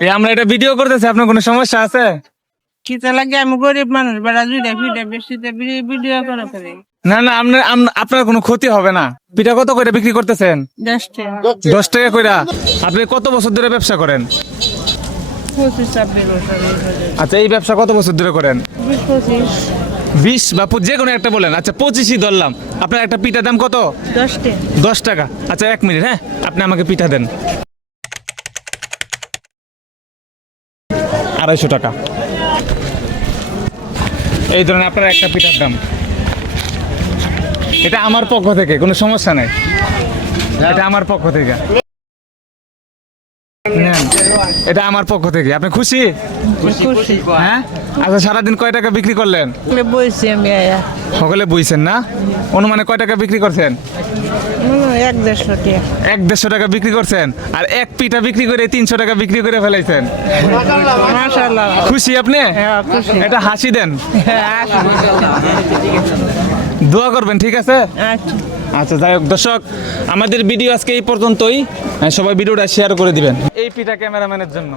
এই আমরা এটা ভিডিও করতেছি, আপনার কোনো সমস্যা আছে? কিতা লাগে আমি গরিব মানুষ বেড়া দুইটা ফিটা বেশিতে ভিডিও করে ফেলি। না না, আপনার কোনো ক্ষতি হবে না। পিঠা কত করে বিক্রি করতেছেন? 10 টাকা 10 টাকা কইরা। আপনি কত বছর ধরে ব্যবসা করেন? 25-26 বছর আচ্ছা, এই ব্যবসা কত বছর ধরে করেন? 20-25 20 বা যে কোনো একটা বলেন। আচ্ছা 25ই ধরলাম। আপনার একটা পিঠার দাম কত? 10 টাকা 10 টাকা। আচ্ছা 1 মিনিট, হ্যাঁ, আপনি আমাকে পিঠা দেন। 250 টাকা। এই ধরনের আপনার একটা পিঠার দাম। এটা আমার পক্ষ থেকে, কোনো সমস্যা নেই। এটা আমার পক্ষ থেকে নেন। এটা আমার পক্ষ থেকে। আপনি খুশি? খুশি হ্যাঁ। আচ্ছা, সারাদিন কয় টাকা বিক্রি করলেন? বইছি আমি আয়া সকালে বইছেন না? অনুমানে কয় টাকা বিক্রি করছেন? 1-150 টাকা 1-150 টাকা বিক্রি করছেন। আর এক পিঠা বিক্রি করে 300 টাকা বিক্রি করে ফেলাইছেন। মাশাআল্লাহ। খুশি আপনি? হ্যাঁ খুশি। এটা হাসি দেন। আচ্ছা দোয়া করবেন, ঠিক আছে? আচ্ছা আচ্ছা, যাই হোক দর্শক, আমাদের ভিডিও আজকে এই পর্যন্তই। সবাই ভিডিওটা শেয়ার করে দিবেন এই পিঠা ক্যামেরাম্যানের জন্য।